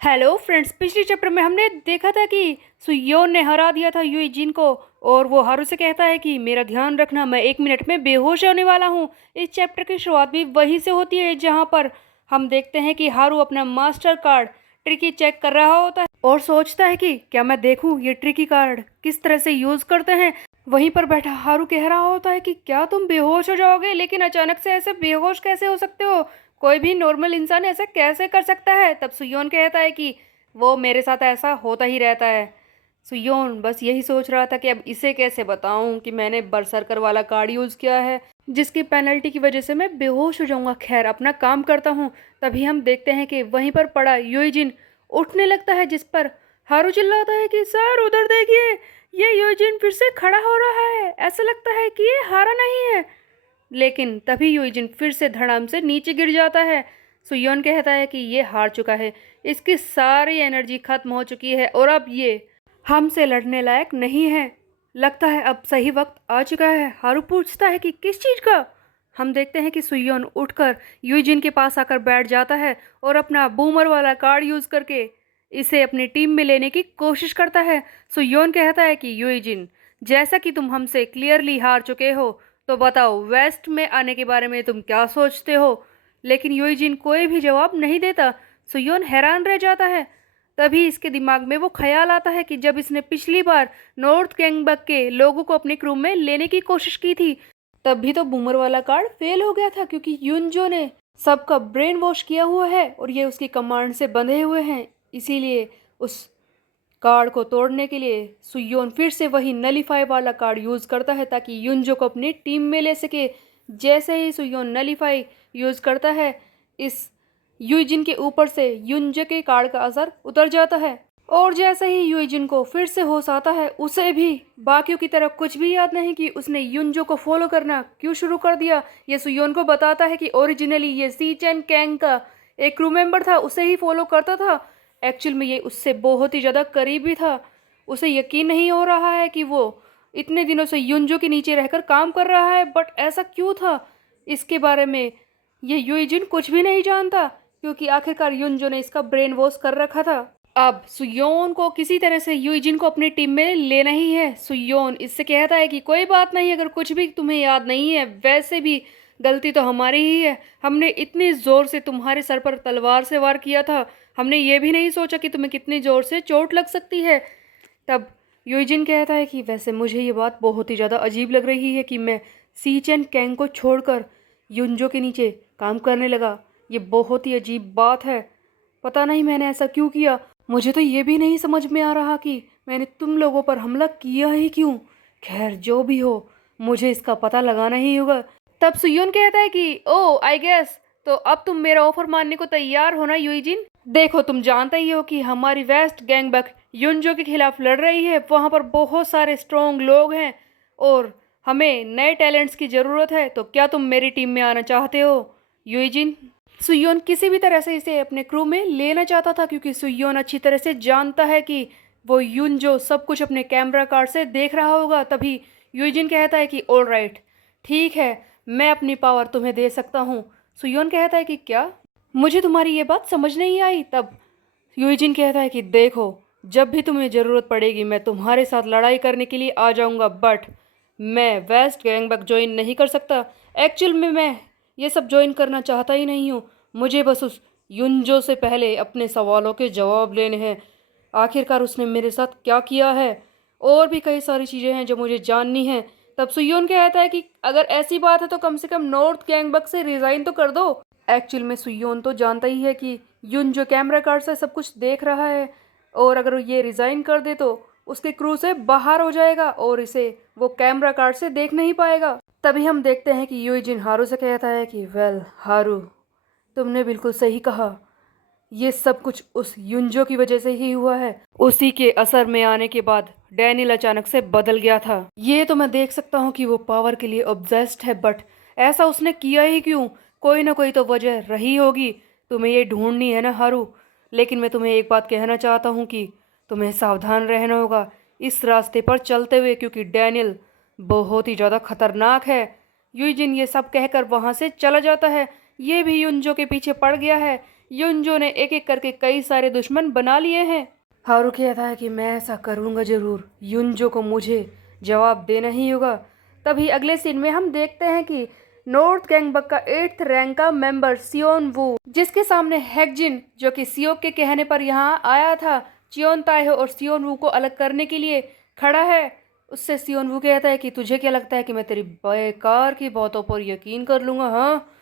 Hello friends, पिछले chapter में हमने देखा था कि सुयोन ने हरा दिया था यूई जिन को। और वो हारू से कहता है कि मेरा ध्यान रखना, मैं 1 मिनट में बेहोश होने वाला हूँ। इस चैप्टर की शुरुआत भी वहीं से होती है, जहाँ पर हम देखते हैं कि हारू अपना मास्टर कार्ड ट्रिकी चेक कर रहा होता है और सोचता है कि क्या मैं देखूं ये ट्रिकी कार्ड किस तरह से यूज करते हैं। वहीं पर बैठा हारू कह रहा होता है कि क्या तुम बेहोश हो जाओगे, लेकिन अचानक से ऐसे बेहोश कैसे हो सकते हो? कोई भी नॉर्मल इंसान ऐसा कैसे कर सकता है? तब सुयोन कहता है कि वो मेरे साथ ऐसा होता ही रहता है। सुयोन बस यही सोच रहा था कि अब इसे कैसे बताऊं कि मैंने बरसरकर वाला कार्ड यूज किया है, जिसकी पेनल्टी की वजह से मैं बेहोश हो जाऊंगा। खैर, अपना काम करता हूँ। तभी हम देखते हैं कि वहीं पर पड़ा यूजिन उठने लगता है, जिस पर हारू चिल्लाता है कि सर उधर देखिए, ये यूजिन फिर से खड़ा हो रहा है। ऐसा लगता है कि ये हारा नहीं है। लेकिन तभी यूजिन फिर से धड़ाम से नीचे गिर जाता है। सुयोन कहता है कि ये हार चुका है, इसकी सारी एनर्जी खत्म हो चुकी है और अब ये हमसे लड़ने लायक नहीं है। लगता है अब सही वक्त आ चुका है। हारू पूछता है कि किस चीज का? हम देखते हैं कि सुयोन उठकर यूजिन के पास आकर बैठ जाता है और अपना बूमर वाला कार्ड यूज करके इसे अपनी टीम में लेने की कोशिश करता है। सुयोन कहता है कि यूजिन, जैसा कि तुम हमसे क्लियरली हार चुके हो, तो बताओ वेस्ट में आने के बारे में तुम क्या सोचते हो? लेकिन यूजिन कोई भी जवाब नहीं देता। सुयोन हैरान रह जाता है। तभी इसके दिमाग में वो ख्याल आता है कि जब इसने पिछली बार नॉर्थ गैंगबक के लोगों को अपने क्रू में लेने की कोशिश की थी, तब भी तो बूमर वाला कार्ड फेल हो गया था, क्योंकि युनजो ने सबका ब्रेन वॉश किया हुआ है और ये उसकी कमांड से बंधे हुए हैं। इसीलिए उस कार्ड को तोड़ने के लिए सुयोन फिर से वही नलीफाई वाला कार्ड यूज करता है, ताकि युनजो को अपनी टीम में ले सके। जैसे ही सुयोन नलीफाई यूज करता है, इस यूजिन के ऊपर से युनजो के कार्ड का असर उतर जाता है। और जैसे ही यूजिन को फिर से होश आता है, उसे भी बाकियों की तरह कुछ भी याद नहीं कि उसने युनजो को फॉलो करना क्यों शुरू कर दिया। ये सुयोन को बताता है कि ओरिजिनली ये सी चैन कैंग का एक क्रू मेंबर था, उसे ही फॉलो करता था। एक्चुअल में ये उससे बहुत ही ज़्यादा करीबी था। उसे यकीन नहीं हो रहा है कि वो इतने दिनों से युनजो के नीचे रहकर काम कर रहा है, बट ऐसा क्यों था? इसके बारे में ये यूजिन कुछ भी नहीं जानता, क्योंकि आखिरकार युनजो ने इसका ब्रेन वॉश कर रखा था। अब सुयोन को किसी तरह से यूजिन को अपनी टीम में लेना ही है। सुयोन इससे कहता है कि कोई बात नहीं, अगर कुछ भी तुम्हें याद नहीं है, वैसे भी गलती तो हमारी ही है। हमने इतनी ज़ोर से तुम्हारे सर पर तलवार से वार किया था, हमने ये भी नहीं सोचा कि तुम्हें कितनी ज़ोर से चोट लग सकती है। तब यूजिन कहता है कि वैसे मुझे ये बात बहुत ही ज़्यादा अजीब लग रही है कि मैं सी चैन कैंग को छोड़कर युनजो के नीचे काम करने लगा। ये बहुत ही अजीब बात है। पता नहीं मैंने ऐसा क्यों किया। मुझे तो ये भी नहीं समझ में आ रहा कि मैंने तुम लोगों पर हमला किया ही क्यों। खैर, जो भी हो, मुझे इसका पता लगाना ही होगा। तब सुयोन कहता है कि ओ आई गेस, तो अब तुम मेरा ऑफर मानने को तैयार हो ना यूजिन? देखो, तुम जानते ही हो कि हमारी वेस्ट गैंगबक युनजो के खिलाफ लड़ रही है। वहाँ पर बहुत सारे स्ट्रॉन्ग लोग हैं और हमें नए टैलेंट्स की ज़रूरत है। तो क्या तुम मेरी टीम में आना चाहते हो यूजिन? सुयोन किसी भी तरह से इसे अपने क्रू में लेना चाहता था, क्योंकि सुयोन अच्छी तरह से जानता है कि वो युनजो सब कुछ अपने कैमरा कार्ड से देख रहा होगा। तभी यूजिन कहता है कि ऑल राइट, ठीक है, मैं अपनी पावर तुम्हें दे सकता हूँ। सुयोन कहता है कि क्या? मुझे तुम्हारी ये बात समझ नहीं आई। तब यूजिन कहता है कि देखो, जब भी तुम्हें ज़रूरत पड़ेगी मैं तुम्हारे साथ लड़ाई करने के लिए आ जाऊंगा, बट मैं वेस्ट गैंगबक ज्वाइन नहीं कर सकता। एक्चुअल में मैं ये सब ज्वाइन करना चाहता ही नहीं हूँ। मुझे बस उस युनजो से पहले अपने सवालों के जवाब लेने हैं। आखिरकार उसने मेरे साथ क्या किया है, और भी कई सारी चीज़ें हैं जो मुझे जाननी है। तब सुयोन कहता है कि अगर ऐसी बात है तो कम से कम नॉर्थ गैंगबक से रिज़ाइन तो कर दो। एक्चुअल में सुयोन तो जानता ही है कि युन जो कैमरा कार्ड से सब कुछ देख रहा है, और अगर ये रिज़ाइन कर दे तो उसके क्रू से बाहर हो जाएगा और इसे वो कैमरा कार्ड से देख नहीं पाएगा। तभी हम देखते हैं कि यूजिन हारू से कहता है कि वेल हारू, तुमने बिल्कुल सही कहा। ये सब कुछ उस युनजो की वजह से ही हुआ है। उसी के असर में आने के बाद डैनियल अचानक से बदल गया था। ये तो मैं देख सकता हूँ कि वो पावर के लिए ऑब्सेस्ड है, बट ऐसा उसने किया ही क्यों? कोई ना कोई तो वजह रही होगी। तुम्हें ये ढूंढनी है ना हारू। लेकिन मैं तुम्हें एक बात कहना चाहता हूँ कि तुम्हें सावधान रहना होगा इस रास्ते पर चलते हुए, क्योंकि डैनियल बहुत ही ज़्यादा खतरनाक है। यूजिन ये सब कहकर वहाँ से चला जाता है। ये भी युनजो के पीछे पड़ गया है। युनजो ने एक एक करके कई सारे दुश्मन बना लिए हैं। हारू कहता है कि मैं ऐसा करूँगा ज़रूर, युनजो को मुझे जवाब देना ही होगा। तभी अगले सीन में हम देखते हैं कि नॉर्थ गैंगबक का 8th रैंक का मेंबर सियोन वू, जिसके सामने हैकजिन, जो कि सियोक के कहने पर यहाँ आया था चियोन ताएहो और सियोन वू को अलग करने के लिए, खड़ा है। उससे सियोन वू कहता है कि तुझे क्या लगता है कि मैं तेरी बेकार की बातों पर यकीन कर लूँगा? हाँ,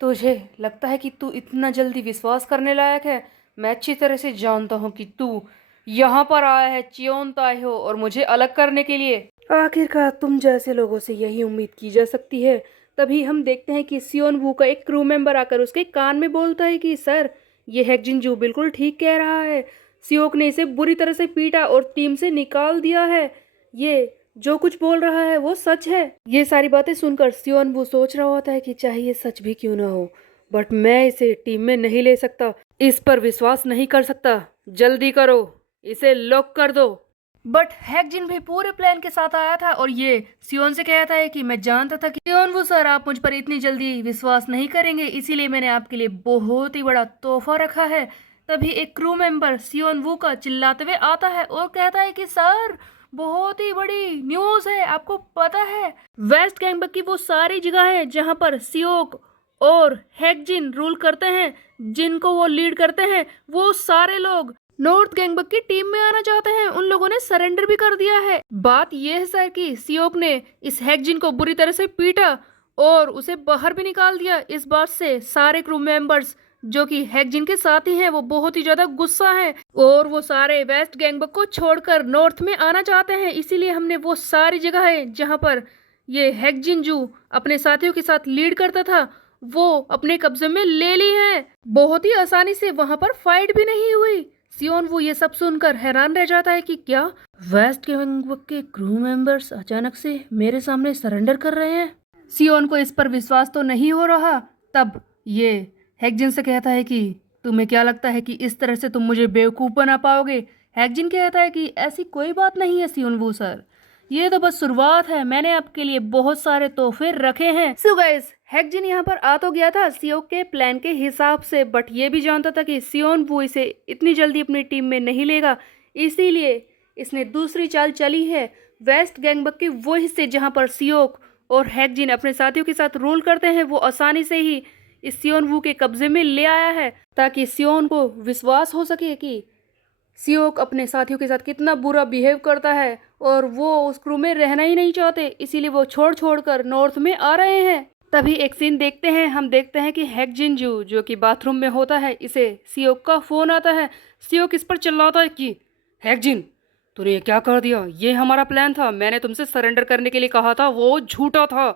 तुझे लगता है कि तू इतना जल्दी विश्वास करने लायक है? मैं अच्छी तरह से जानता हूँ कि तू यहाँ पर आया है चियोन ताएहो और मुझे अलग करने के लिए। आखिरकार तुम जैसे लोगों से यही उम्मीद की जा सकती है। तभी हम देखते हैं कि सियोन वू का एक क्रू मेंबर आकर उसके कान में बोलता है कि सर, ये हैकजिन जो बिल्कुल ठीक कह रहा है। सियोक ने इसे बुरी तरह से पीटा और टीम से निकाल दिया है। ये जो कुछ बोल रहा है वो सच है। ये सारी बातें सुनकर सियोन वू सोच रहा होता है कि चाहे ये सच भी क्यों ना हो, बट मैं इसे टीम में नहीं ले सकता, इस पर विश्वास नहीं कर सकता। जल्दी करो, इसे लॉक कर दो। बट हैकजिन भी पूरे प्लान के साथ आया था और ये सियोन से कहता है कि मैं जानता था कि सियोन वो सर, आप मुझ पर इतनी जल्दी विश्वास नहीं करेंगे, इसीलिए मैंने आपके लिए बहुत ही बड़ा तोहफा रखा है। तभी एक क्रू मेंबर सियोन वू का चिल्लाते हुए आता है और कहता है कि सर, बहुत ही बड़ी न्यूज़ है, आपको पता है वेस्ट गैंगबक की वो सारी जगह है जहां पर सियोक और हैकजिन रूल करते हैं, जिनको वो लीड करते हैं, वो सारे लोग नॉर्थ गैंगबक की टीम में आना चाहते हैं। उन लोगों ने सरेंडर भी कर दिया है। बात यह है सर कि सियोक ने इस हैकजिन को बुरी तरह से पीटा और उसे बाहर भी निकाल दिया। इस बात से सारे क्रू मेंबर्स जो कि हैकजिन के साथी हैं वो बहुत ही ज्यादा गुस्सा हैं और वो सारे वेस्ट गैंगबक को छोड़कर नॉर्थ में आना चाहते हैं। इसीलिए हमने वो सारी जगह है जहां पर ये हैकजिन जू अपने साथियों के साथ लीड करता था वो अपने कब्जे में ले ली है। बहुत ही आसानी से वहां पर फाइट भी नहीं हुई। सियोन वो ये सब सुनकर हैरान रह जाता है कि क्या वेस्ट गैंगबक के क्रू मेंबर्स अचानक से मेरे सामने सरेंडर कर रहे हैं। सियोन को इस पर विश्वास तो नहीं हो रहा। तब ये हैकजिन से कहता है कि तुम्हें क्या लगता है कि इस तरह से तुम मुझे बेवकूफ़ बना पाओगे? हैकजिन कहता है कि ऐसी कोई बात नहीं है सियोन वू सर, ये तो बस शुरुआत है, मैंने आपके लिए बहुत सारे तोहफे रखे हैं। सो गाइस, हैकजिन यहाँ पर आ तो गया था सियोक के प्लान के हिसाब से, बट ये भी जानता था कि सियोन वू इसे इतनी जल्दी अपनी टीम में नहीं लेगा। इसीलिए इसने दूसरी चाल चली है। वेस्ट गैंगबक के वो हिस्से जहाँ पर सियोक और हैकजिन अपने साथियों के साथ रूल करते हैं वो आसानी से ही इस सियोन वू के कब्जे में ले आया है, ताकि सियोन को विश्वास हो सके कि सियोक अपने साथियों के साथ कितना बुरा बिहेव करता है और वो उस क्रू में रहना ही नहीं चाहते। इसीलिए वो छोड़ कर नॉर्थ में आ रहे हैं। तभी एक सीन देखते हैं, हम देखते हैं कि हैकजिन जू जो कि बाथरूम में होता है, इसे सियोक का फोन आता है। सियोक इस पर चिल्लाता है कि हैकजिन, तूने ये क्या कर दिया? ये हमारा प्लान था, मैंने तुमसे सरेंडर करने के लिए कहा था, वो झूठा था।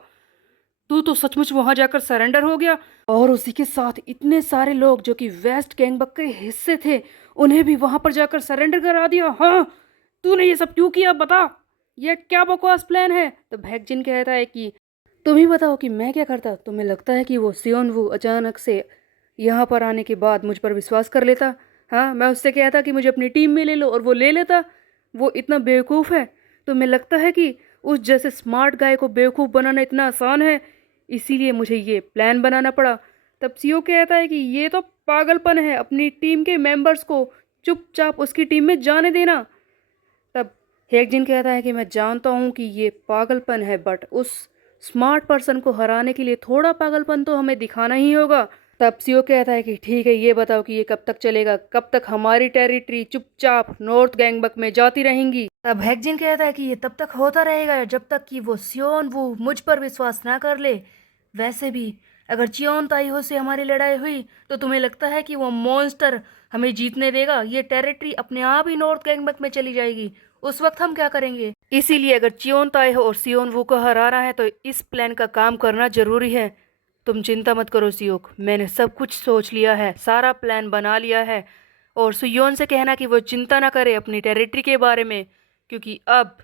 तू तो सचमुच वहां जाकर सरेंडर हो गया और उसी के साथ इतने सारे लोग जो कि वेस्ट गैंगबक के हिस्से थे उन्हें भी वहां पर जाकर सरेंडर करा दिया। हाँ, तूने ये सब क्यों किया? बता, ये क्या बकवास प्लान है? तो हैकजिन कहता है कि तुम ही बताओ कि मैं क्या करता। तुम्हें लगता है कि वो सियोन वू अचानक से यहाँ पर आने के बाद मुझ पर विश्वास कर लेता? हाँ, मैं उससे कहता कि मुझे अपनी टीम में ले लो और वो ले लेता। वो इतना बेवकूफ़ है? तुम्हें लगता है कि उस जैसे स्मार्ट गाय को बेवकूफ़ बनाना इतना आसान है? इसीलिए मुझे ये प्लान बनाना पड़ा। तब सीओ कहता है कि ये तो पागलपन है, अपनी टीम के मेंबर्स को चुपचाप उसकी टीम में जाने देना। तब हैकजिन कहता है कि मैं जानता हूँ कि ये पागलपन है, बट उस स्मार्ट पर्सन को हराने के लिए थोड़ा पागलपन तो हमें दिखाना ही होगा। तब सीओ कहता है कि ठीक है, ये बताओ कि ये कब तक चलेगा? कब तक हमारी टेरिटरी चुपचाप नॉर्थ गैंगबक में जाती रहेंगी? तब हैकजिन कहता है कि ये तब तक होता रहेगा जब तक कि वो सियोन वू मुझ पर विश्वास ना कर ले। वैसे भी अगर चियोन ताइहो से हमारी लड़ाई हुई तो तुम्हें लगता है कि वो मॉन्स्टर हमें जीतने देगा? ये टेरिटरी अपने आप ही नॉर्थ गैंगबक में चली जाएगी, उस वक्त हम क्या करेंगे? इसीलिए अगर चियोन ताइहो और सियोन वू को हराना है तो इस प्लान का काम करना जरूरी है। तुम चिंता मत करो सियोक, मैंने सब कुछ सोच लिया है, सारा प्लान बना लिया है। और सुयोन से कहना कि वो चिंता ना करे अपनी टेरिटरी के बारे में, क्योंकि अब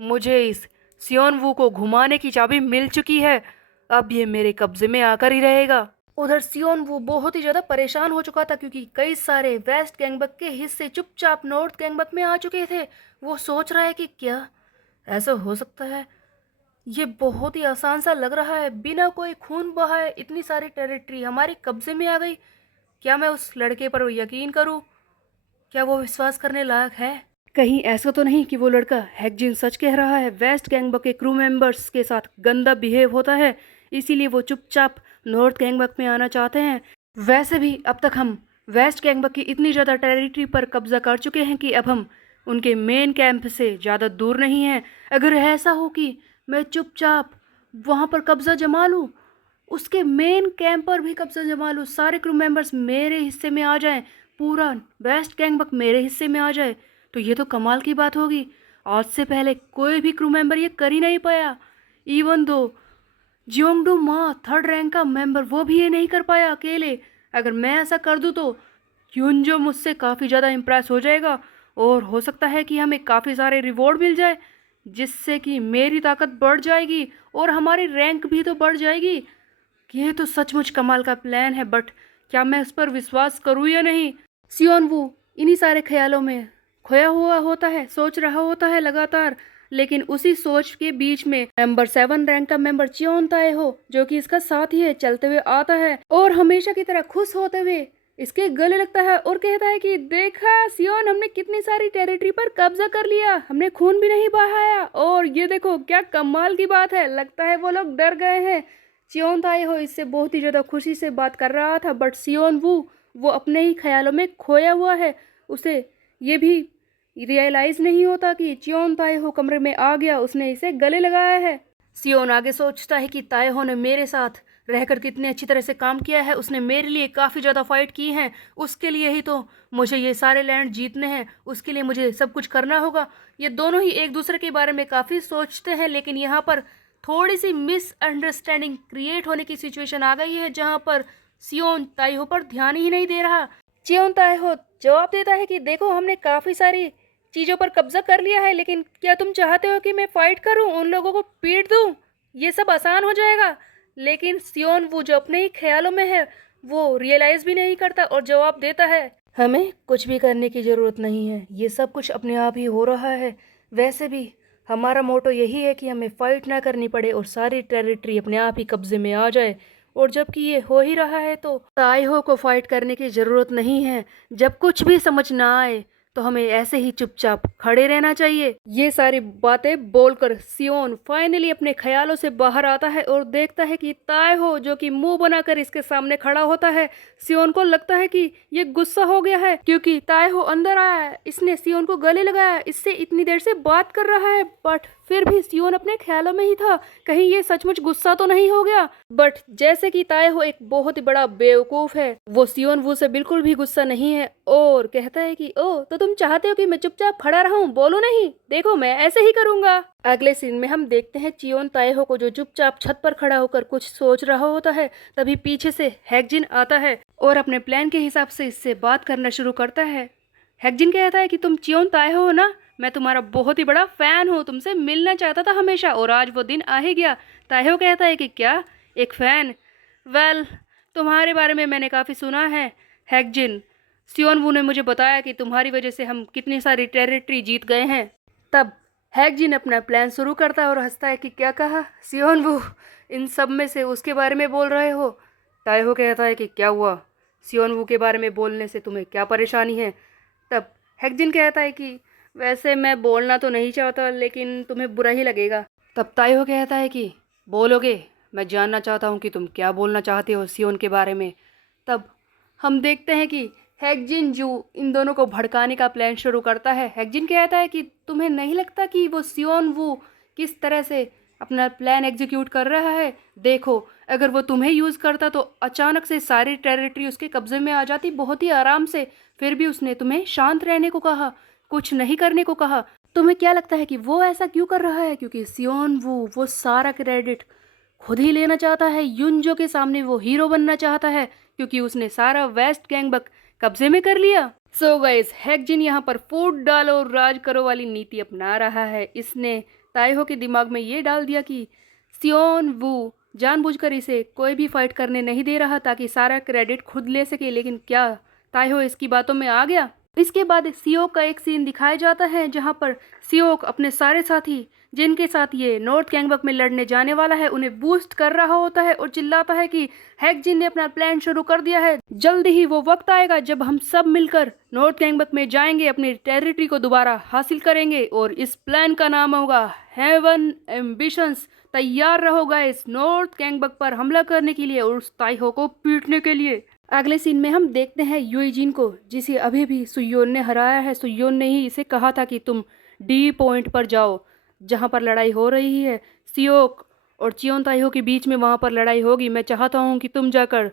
मुझे इस सियोन वू को घुमाने की चाबी मिल चुकी है। अब ये मेरे कब्जे में आकर ही रहेगा। उधर सियोन वू बहुत ही ज़्यादा परेशान हो चुका था क्योंकि कई सारे वेस्ट गैंगबक के हिस्से चुपचाप नॉर्थ गैंगबक में आ चुके थे। वो सोच रहा है कि क्या ऐसा हो सकता है ये बहुत ही आसान सा लग रहा है, बिना कोई खून बहाए इतनी सारी टेरिटरी हमारे कब्जे में आ गई। क्या मैं उस लड़के पर यकीन करूं? क्या वो विश्वास करने लायक है? कहीं ऐसा तो नहीं कि वो लड़का हैकजिन सच कह रहा है। वेस्ट गैंगबक के क्रू मेंबर्स के साथ गंदा बिहेव होता है, इसीलिए वो चुपचाप नॉर्थ गैंगबक में आना चाहते हैं। वैसे भी अब तक हम वेस्ट गैंगबक की इतनी ज़्यादा टेरिटरी पर कब्जा कर चुके हैं कि अब हम उनके मेन कैंप से ज़्यादा दूर नहीं हैं। अगर ऐसा हो कि मैं चुपचाप वहाँ पर कब्जा जमा लूँ, उसके मेन कैंप पर भी कब्जा जमा लूँ, सारे क्रू मेंबर्स मेरे हिस्से में आ जाएं, पूरा वेस्ट गैंगबक मेरे हिस्से में आ जाए, तो ये तो कमाल की बात होगी। आज से पहले कोई भी क्रू मेंबर ये कर ही नहीं पाया। इवन दो जियोंगडू मा थर्ड रैंक का मेंबर, वो भी ये नहीं कर पाया अकेले। अगर मैं ऐसा कर दूँ तो क्यूंजो मुझसे काफ़ी ज़्यादा इम्प्रेस हो जाएगा और हो सकता है कि हमें काफ़ी सारे रिवॉर्ड मिल जाए, जिससे कि मेरी ताकत बढ़ जाएगी और हमारी रैंक भी तो बढ़ जाएगी। ये तो सचमुच कमाल का प्लान है, बट क्या मैं इस पर विश्वास करूँ या नहीं? सियोन वू इन्हीं सारे ख्यालों में खोया हुआ होता है, सोच रहा होता है लगातार। लेकिन उसी सोच के बीच में नंबर 7 रैंक का मेंबर चियोन ताए हो, जो कि इसका साथी है, चलते हुए आता है और हमेशा की तरह खुश होते हुए इसके गले लगता है और कहता है कि देखा सियोन, हमने कितनी सारी टेरिटरी पर कब्जा कर लिया, हमने खून भी नहीं बहाया और ये देखो क्या कमाल की बात है। लगता है वो लोग डर गए हैं। चियोन ताए हो इससे बहुत ही ज़्यादा खुशी से बात कर रहा था, बट सियोन वू वो अपने ही ख्यालों में खोया हुआ है। उसे ये भी रियलाइज़ नहीं होता कि चियोन ताए हो कमरे में आ गया, उसने इसे गले लगाया है। सियोन आगे सोचता है कि ताए हो ने मेरे साथ रहकर कितने अच्छी तरह से काम किया है, उसने मेरे लिए काफ़ी ज़्यादा फाइट की है, उसके लिए ही तो मुझे ये सारे लैंड जीतने हैं, उसके लिए मुझे सब कुछ करना होगा। ये दोनों ही एक दूसरे के बारे में काफ़ी सोचते हैं, लेकिन यहाँ पर थोड़ी सी मिसअंडरस्टैंडिंग क्रिएट होने की सिचुएशन आ गई है, जहाँ पर सियोन ताइहो पर ध्यान ही नहीं दे रहा। चियोन ताइहो जवाब देता है कि देखो, हमने काफ़ी सारी चीज़ों पर कब्जा कर लिया है, लेकिन क्या तुम चाहते हो कि मैं फाइट करूं, उन लोगों को पीट दूं? ये सब आसान हो जाएगा। लेकिन सियोन वो जो अपने ही ख्यालों में है, वो रियलाइज़ भी नहीं करता और जवाब देता है, हमें कुछ भी करने की ज़रूरत नहीं है, ये सब कुछ अपने आप ही हो रहा है। वैसे भी हमारा मोटो यही है कि हमें फ़ाइट ना करनी पड़े और सारी टेरिटरी अपने आप ही कब्जे में आ जाए। और जबकि ये हो ही रहा है तो ताइहो को फाइट करने की ज़रूरत नहीं है। जब कुछ भी समझ ना आए तो हमें ऐसे ही चुपचाप खड़े रहना चाहिए। ये सारी बातें बोलकर सियोन फाइनली अपने ख्यालों से बाहर आता है और देखता है कि ताइहो जो कि मुंह बनाकर इसके सामने खड़ा होता है। सियोन को लगता है कि ये गुस्सा हो गया है क्योंकि ताइहो अंदर आया है, इसने सियोन को गले लगाया, इससे इतनी देर से बात कर रहा है, बट फिर भी सियोन अपने ख्यालों में ही था, कहीं ये सचमुच गुस्सा तो नहीं हो गया। बट जैसे कि ताइहो एक बहुत ही बड़ा बेवकूफ है, वो सियोन वू से बिल्कुल भी गुस्सा नहीं है और कहता है कि ओ तो तुम चाहते हो कि मैं चुपचाप खड़ा रहूं, बोलो नहीं, देखो मैं ऐसे ही करूंगा। अगले सीन में हम देखते हैं चियोन ताइहो को जो चुपचाप छत पर खड़ा होकर कुछ सोच रहा होता है। तभी पीछे से हैकजिन आता है और अपने प्लान के हिसाब से इससे बात करना शुरू करता है। हैकजिन कहता है कि तुम चियोन ताइहो हो ना, मैं तुम्हारा बहुत ही बड़ा फैन हूँ, तुमसे मिलना चाहता था हमेशा और आज वो दिन आ ही गया। ताइहो कहता है कि क्या, एक फ़ैन? वेल, तुम्हारे बारे में मैंने काफ़ी सुना है हैकजिन। सियोन वू ने मुझे बताया कि तुम्हारी वजह से हम कितनी सारी टेरिटरी जीत गए हैं। तब हैकजिन अपना प्लान शुरू करता है और हंसता है कि क्या कहा सियोन वू, इन सब में से उसके बारे में बोल रहे हो? ताइहो कहता है कि क्या हुआ, सियोन वू के बारे में बोलने से तुम्हें क्या परेशानी है? तब हैकजिन कहता है कि वैसे मैं बोलना तो नहीं चाहता, लेकिन तुम्हें बुरा ही लगेगा। तब ताइहो कहता है कि बोलोगे, मैं जानना चाहता हूँ कि तुम क्या बोलना चाहते हो सियोन के बारे में। तब हम देखते हैं कि हैकजिन जू इन दोनों को भड़काने का प्लान शुरू करता है। हैकजिन कहता है कि तुम्हें नहीं लगता कि वो सियोन वू किस तरह से अपना प्लान एग्जीक्यूट कर रहा है? देखो, अगर वो तुम्हें यूज़ करता तो अचानक से सारी टेरिटरी उसके कब्जे में आ जाती बहुत ही आराम से। फिर भी उसने तुम्हें शांत रहने को कहा, कुछ नहीं करने को कहा। तुम्हें क्या लगता है कि वो ऐसा क्यों कर रहा है? क्योंकि सियोन वू वो सारा क्रेडिट खुद ही लेना चाहता है। युनजो के सामने वो हीरो बनना चाहता है क्योंकि उसने सारा वेस्ट गैंगबक कब्जे में कर लिया। सो गाइस, हैकजिन यहाँ पर फूट डालो और राज करो वाली नीति अपना रहा है। इसने ताइहो के दिमाग में ये डाल दिया कि सियोन वू जानबूझकर इसे कोई भी फाइट करने नहीं दे रहा ताकि सारा क्रेडिट खुद ले सके। लेकिन क्या ताइहो इसकी बातों में आ गया? इसके बाद सियोक का एक सीन दिखाया जाता है जहाँ पर सियोक अपने सारे साथी जिनके साथ ये नॉर्थ गैंगबक में लड़ने जाने वाला है उन्हें बूस्ट कर रहा होता है और चिल्लाता है कि हैक जिन ने अपना प्लान शुरू कर दिया है। जल्दी ही वो वक्त आएगा जब हम सब मिलकर नॉर्थ गैंगबक में जाएंगे, अपनी टेरिटरी को दोबारा हासिल करेंगे और इस प्लान का नाम होगा हेवन एम्बिशंस। तैयार रहो गाइस नॉर्थ गैंगबक पर हमला करने के लिए और उस ताइहो को पीटने के लिए। अगले सीन में हम देखते हैं यूइजिन को, जिसे अभी भी सुयोन ने हराया है। सुयोन ने ही इसे कहा था कि तुम डी पॉइंट पर जाओ जहां पर लड़ाई हो रही है सियोक और चियोन ताइहो के बीच में, वहां पर लड़ाई होगी। मैं चाहता हूं कि तुम जाकर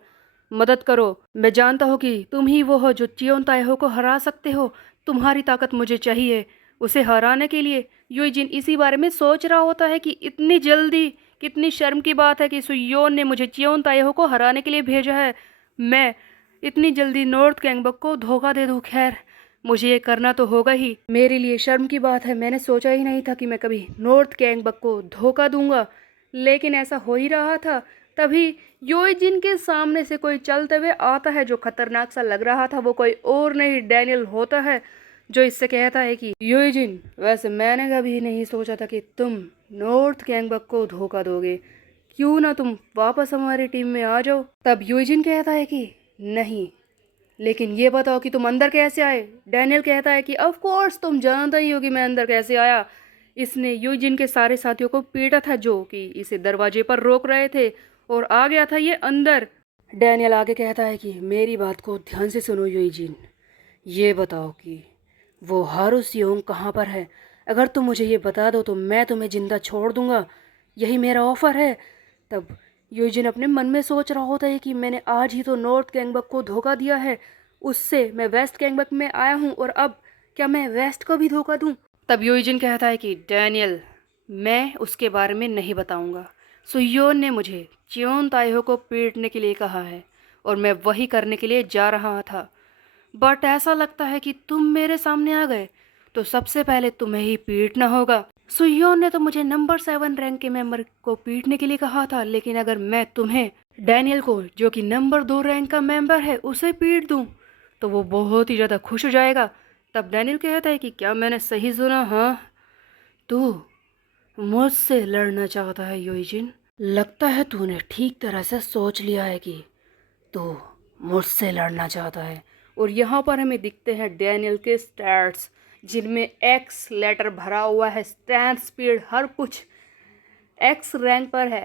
मदद करो। मैं जानता हूं कि तुम ही वो हो जो चियोन ताइहो को हरा सकते हो। तुम्हारी ताकत मुझे चाहिए उसे हराने के लिए। यूजिन इसी बारे में सोच रहा होता है कि इतनी जल्दी, कितनी शर्म की बात है कि सुयोन ने मुझे चियोन ताइहो को हराने के लिए भेजा है। मैं इतनी जल्दी नॉर्थ गैंगबक को धोखा दे दूं। खैर, मुझे ये करना तो होगा ही। मेरे लिए शर्म की बात है, मैंने सोचा ही नहीं था कि मैं कभी नॉर्थ गैंगबक को धोखा दूंगा, लेकिन ऐसा हो ही रहा था। तभी योइजिन के सामने से कोई चलते हुए आता है जो खतरनाक सा लग रहा था। वो कोई और नहीं डैनियल होता है, जो इससे कहता है कि योइजिन, वैसे मैंने कभी नहीं सोचा था कि तुम नॉर्थ गैंगबक को धोखा दोगे। क्यों ना तुम वापस हमारी टीम में आ जाओ। तब योइजिन कहता है कि नहीं, लेकिन ये बताओ कि तुम अंदर कैसे आए। डैनियल कहता है कि ऑफ कोर्स तुम जानता ही हो कि मैं अंदर कैसे आया। इसने यूजिन के सारे साथियों को पीटा था जो कि इसे दरवाजे पर रोक रहे थे, और आ गया था ये अंदर। डैनियल आगे कहता है कि मेरी बात को ध्यान से सुनो यूजिन, ये बताओ कि वो हारुस योंग कहाँ पर है। अगर तुम मुझे ये बता दो तो मैं तुम्हें जिंदा छोड़ दूंगा, यही मेरा ऑफर है। तब यूजिन अपने मन में सोच रहा होता है कि मैंने आज ही तो नॉर्थ गैंगबक को धोखा दिया है, उससे मैं वेस्ट गैंगबक में आया हूँ, और अब क्या मैं वेस्ट को भी धोखा दूँ। तब यूजिन कहता है कि डैनियल, मैं उसके बारे में नहीं बताऊंगा। सुयोन ने मुझे चियोन ताइहो को पीटने के लिए कहा है और मैं वही करने के लिए जा रहा था, बट ऐसा लगता है कि तुम मेरे सामने आ गए तो सबसे पहले तुम्हें ही पीटना होगा। सुयोन ने तो मुझे नंबर 7 रैंक के मेंबर को पीटने के लिए कहा था, लेकिन अगर मैं तुम्हें, डैनियल को जो कि नंबर 2 रैंक का मेंबर है, उसे पीट दूं तो वो बहुत ही ज़्यादा खुश हो जाएगा। तब डैनियल कहता है कि क्या मैंने सही सुना? हाँ, तू मुझसे लड़ना चाहता है यूजिन। लगता है तूने ठीक तरह से सोच लिया है कि तू मुझसे लड़ना चाहता है। और यहाँ पर हमें दिखते हैं डैनियल के स्टैट्स, जिनमें एक्स लेटर भरा हुआ है। स्टैंड स्पीड हर कुछ एक्स रैंक पर है।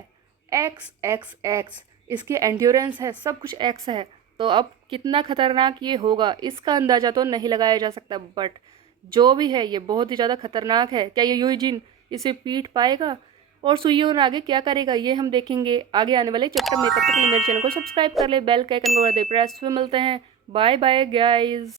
एक्स एक्स एक्स इसकी एंड्योरेंस है, सब कुछ एक्स है। तो अब कितना खतरनाक ये होगा इसका अंदाज़ा तो नहीं लगाया जा सकता, बट जो भी है ये बहुत ही ज़्यादा खतरनाक है। क्या ये यूजिन इसे पीट पाएगा और सुयोन आगे क्या करेगा, ये हम देखेंगे आगे आने वाले चैप्टर में। तब तक के लिए मेरे चैनल को सब्सक्राइब कर ले, बेल के आइकन को दे प्रेस। फिर मिलते हैं, बाय बाय गाइस।